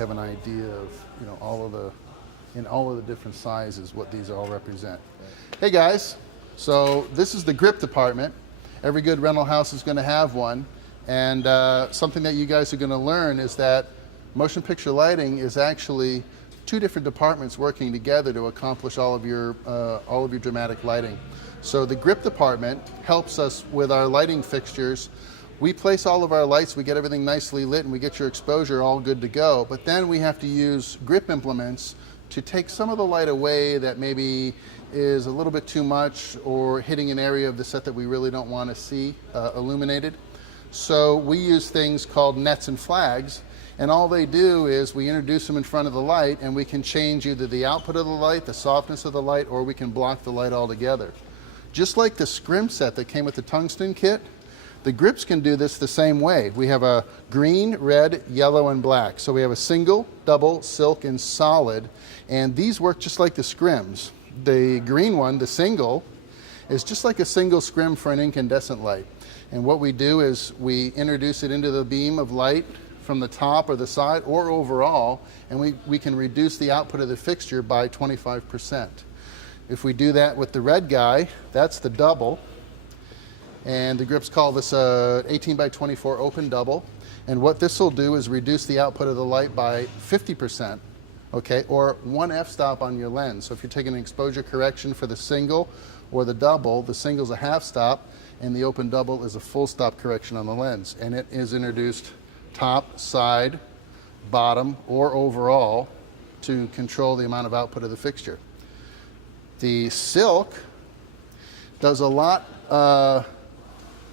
you have an idea of, you know, all of the different sizes, what these all represent. Hey guys, so this is the grip department. Every good rental house is going to have one, and something that you guys are going to learn is that motion picture lighting is actually two different departments working together to accomplish all of your dramatic lighting. So the grip department helps us with our lighting fixtures. We place all of our lights, we get everything nicely lit, and we get your exposure all good to go. But then we have to use grip implements to take some of the light away that maybe is a little bit too much or hitting an area of the set that we really don't want to see illuminated. So we use things called nets and flags, and all they do is we introduce them in front of the light, and we can change either the output of the light, the softness of the light, or we can block the light altogether. Just like the scrim set that came with the tungsten kit, the grips can do this the same way. We have a green, red, yellow, and black. So we have a single, double, silk, and solid, and these work just like the scrims. The green one, the single, is just like a single scrim for an incandescent light. And what we do is we introduce it into the beam of light from the top or the side or overall, and we can reduce the output of the fixture by 25%. If we do that with the red guy, that's the double. And the grips call this a 18 by 24 open double. And what this will do is reduce the output of the light by 50%, okay, or 1 f-stop on your lens. So if you're taking an exposure correction for the single or the double, the single's a half stop and the open double is a full stop correction on the lens. And it is introduced top, side, bottom, or overall to control the amount of output of the fixture. The silk does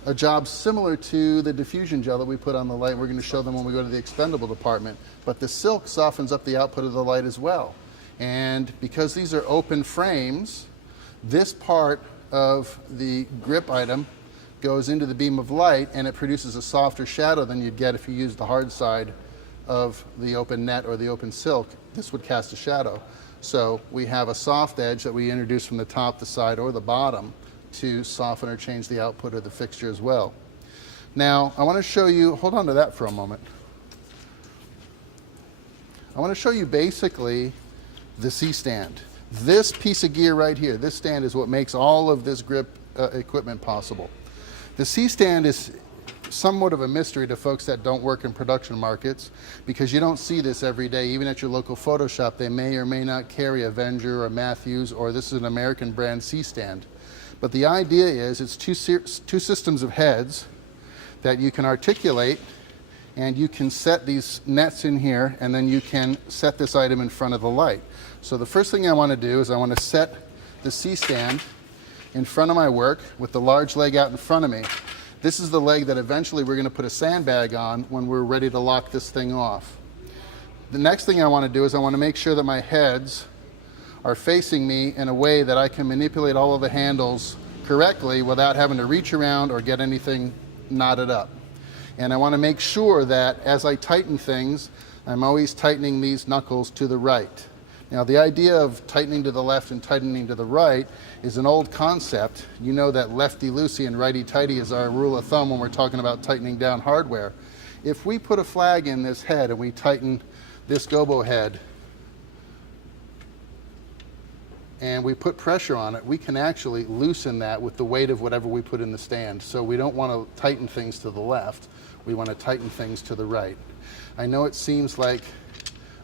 a job similar to the diffusion gel that we put on the light. We're going to show them when we go to the expendable department. But the silk softens up the output of the light as well. And because these are open frames, this part of the grip item goes into the beam of light, and it produces a softer shadow than you'd get if you used the hard side of the open net or the open silk. This would cast a shadow. So we have a soft edge that we introduce from the top, the side, or the bottom to soften or change the output of the fixture as well. Now, I want to show you, hold on to that for a moment. I want to show you basically the C-stand. This piece of gear right here, this stand is what makes all of this grip equipment possible. The C-stand is somewhat of a mystery to folks that don't work in production markets, because you don't see this every day. Even at your local photo shop, they may or may not carry a Avenger or Matthews, or this is an American brand C-stand. But the idea is it's two systems of heads that you can articulate, and you can set these nets in here, and then you can set this item in front of the light. So the first thing I want to do is I want to set the C-stand in front of my work with the large leg out in front of me. This is the leg that eventually we're going to put a sandbag on when we're ready to lock this thing off. The next thing I want to do is I want to make sure that my heads are facing me in a way that I can manipulate all of the handles correctly without having to reach around or get anything knotted up. And I want to make sure that as I tighten things, I'm always tightening these knuckles to the right. Now, the idea of tightening to the left and tightening to the right is an old concept. You know that lefty-loosey and righty-tighty is our rule of thumb when we're talking about tightening down hardware. If we put a flag in this head and we tighten this gobo head and we put pressure on it, we can actually loosen that with the weight of whatever we put in the stand. So we don't want to tighten things to the left. We want to tighten things to the right. I know it seems like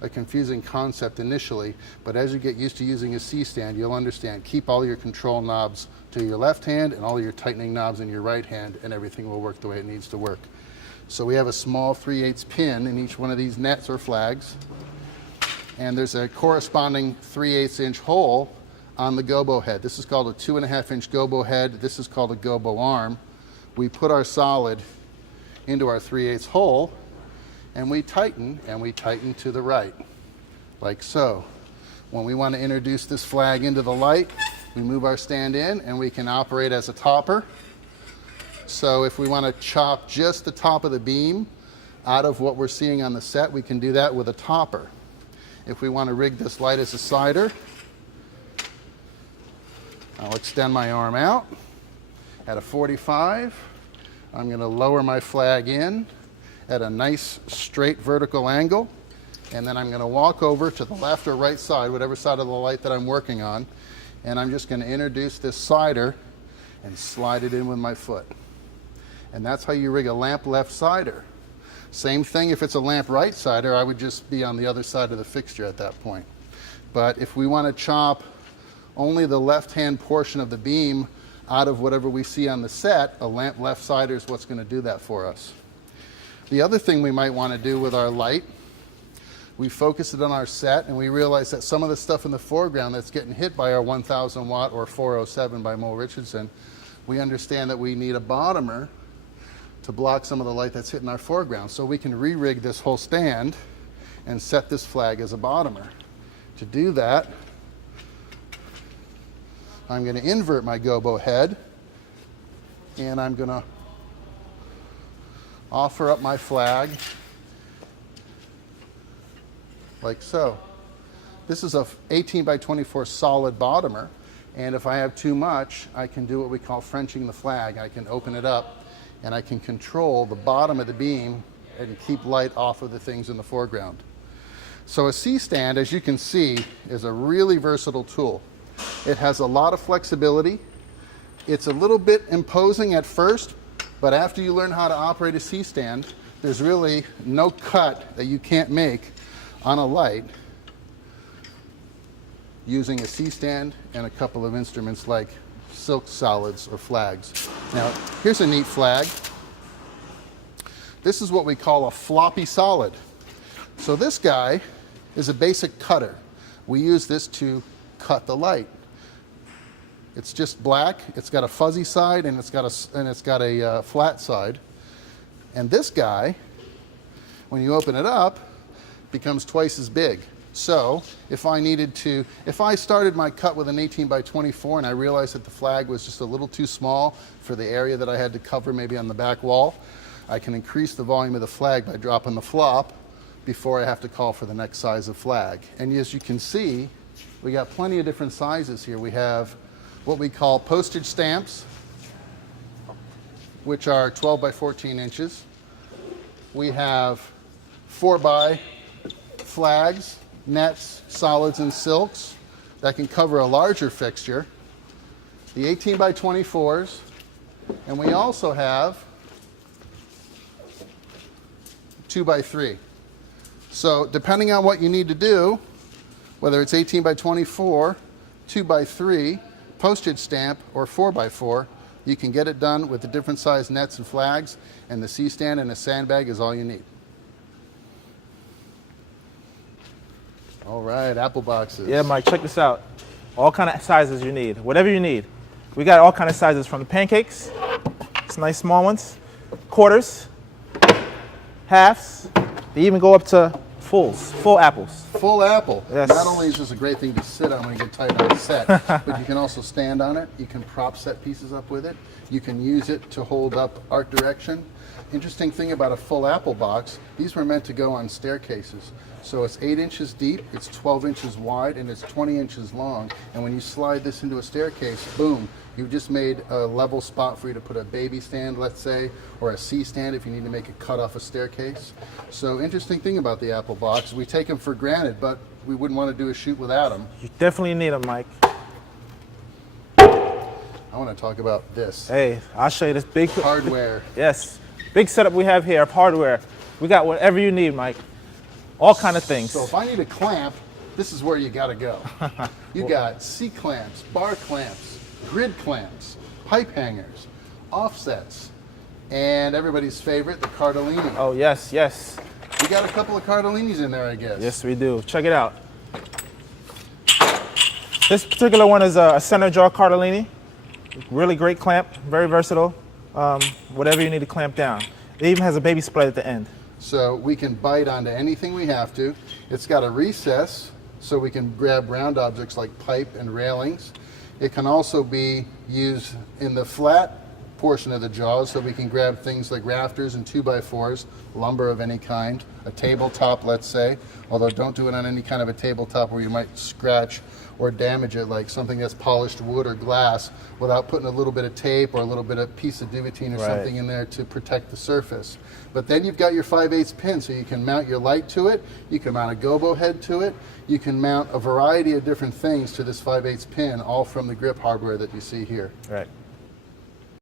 a confusing concept initially, but as you get used to using a C-stand, you'll understand. Keep all your control knobs to your left hand and all your tightening knobs in your right hand, and everything will work the way it needs to work. So we have a small 3/8 pin in each one of these nets or flags, and there's a corresponding 3/8 inch hole on the gobo head. This is called a 2.5 inch gobo head. This is called a gobo arm. We put our solid into our 3/8 hole, and we tighten to the right, like so. When we want to introduce this flag into the light, we move our stand in, and we can operate as a topper. So if we want to chop just the top of the beam out of what we're seeing on the set, we can do that with a topper. If we want to rig this light as a sider, I'll extend my arm out at a 45. I'm going to lower my flag in at a nice straight vertical angle, And then I'm going to walk over to the left or right side, whatever side of the light that I'm working on, and I'm just going to introduce this sider and slide it in with my foot. And that's how you rig a lamp left sider. Same thing if it's a lamp right sider, I would just be on the other side of the fixture at that point. But if we want to chop only the left-hand portion of the beam out of whatever we see on the set, a lamp left sider is what's going to do that for us. The other thing we might want to do with our light, we focus it on our set and we realize that some of the stuff in the foreground that's getting hit by our 1000 watt or 407 by Mo Richardson, we understand that we need a bottomer to block some of the light that's hitting our foreground. So we can re-rig this whole stand and set this flag as a bottomer. To do that, I'm going to invert my gobo head and I'm going to offer up my flag like so. This is a 18 by 24 solid bottomer, and if I have too much, I can do what we call Frenching the flag. I can open it up and I can control the bottom of the beam and keep light off of the things in the foreground. So a C-stand, as you can see, is a really versatile tool. It has a lot of flexibility. It's a little bit imposing at first, but after you learn how to operate a C-stand, there's really no cut that you can't make on a light using a C-stand and a couple of instruments like silk solids or flags. Now, here's a neat flag. This is what we call a floppy solid. So this guy is a basic cutter. We use this to cut the light. It's just black, it's got a fuzzy side, and it's got a flat side. And this guy, when you open it up, becomes twice as big. So if I started my cut with an 18 by 24 and I realized that the flag was just a little too small for the area that I had to cover maybe on the back wall, I can increase the volume of the flag by dropping the flop before I have to call for the next size of flag. And as you can see, we got plenty of different sizes here. We have what we call postage stamps, which are 12 by 14 inches. We have 4 by flags, nets, solids, and silks that can cover a larger fixture. The 18 by 24s, and we also have 2 by 3. So depending on what you need to do, whether it's 18 by 24, 2 by 3, postage stamp, or 4 by 4, you can get it done with the different size nets and flags, and the C-stand and a sandbag is all you need. All right, apple boxes. Yeah, Mike, check this out. All kind of sizes you need, whatever you need. We got all kind of sizes from the pancakes, it's nice small ones, quarters, halves. They even go up to full apples. Full apple. Yes. Not only is this a great thing to sit on when you get tight on the set, but you can also stand on it. You can prop set pieces up with it. You can use it to hold up art direction. Interesting thing about a full apple box, these were meant to go on staircases. So it's 8 inches deep, it's 12 inches wide, and it's 20 inches long. And when you slide this into a staircase, boom, you've just made a level spot for you to put a baby stand, let's say, or a C-stand if you need to make a cut off a staircase. So interesting thing about the apple box, we take them for granted, but we wouldn't want to do a shoot without them. You definitely need them, Mike. I want to talk about this. Hey, I'll show you this big hardware. Yes, big setup we have here of hardware. We got whatever you need, Mike. All kind of things. So if I need a clamp, this is where you got to go. You got C-clamps, bar clamps, grid clamps, pipe hangers, offsets, and everybody's favorite, the Cardellini. Oh, yes, yes. We got a couple of Cardellinis in there, I guess. Yes, we do. Check it out. This particular one is a center jaw Cardellini. Really great clamp, very versatile. Whatever you need to clamp down. It even has a baby split at the end. So we can bite onto anything we have to. It's got a recess, so we can grab round objects like pipe and railings. It can also be used in the flat portion of the jaws, so we can grab things like rafters and 2x4s, lumber of any kind, a tabletop, let's say, although don't do it on any kind of a tabletop where you might scratch or damage it like something that's polished wood or glass without putting a little bit of tape or a little bit of piece of Duvetine or something in there to protect the surface. But then you've got your 5/8 pin, so you can mount your light to it, you can mount a gobo head to it, you can mount a variety of different things to this 5/8 pin, all from the grip hardware that you see here. Right.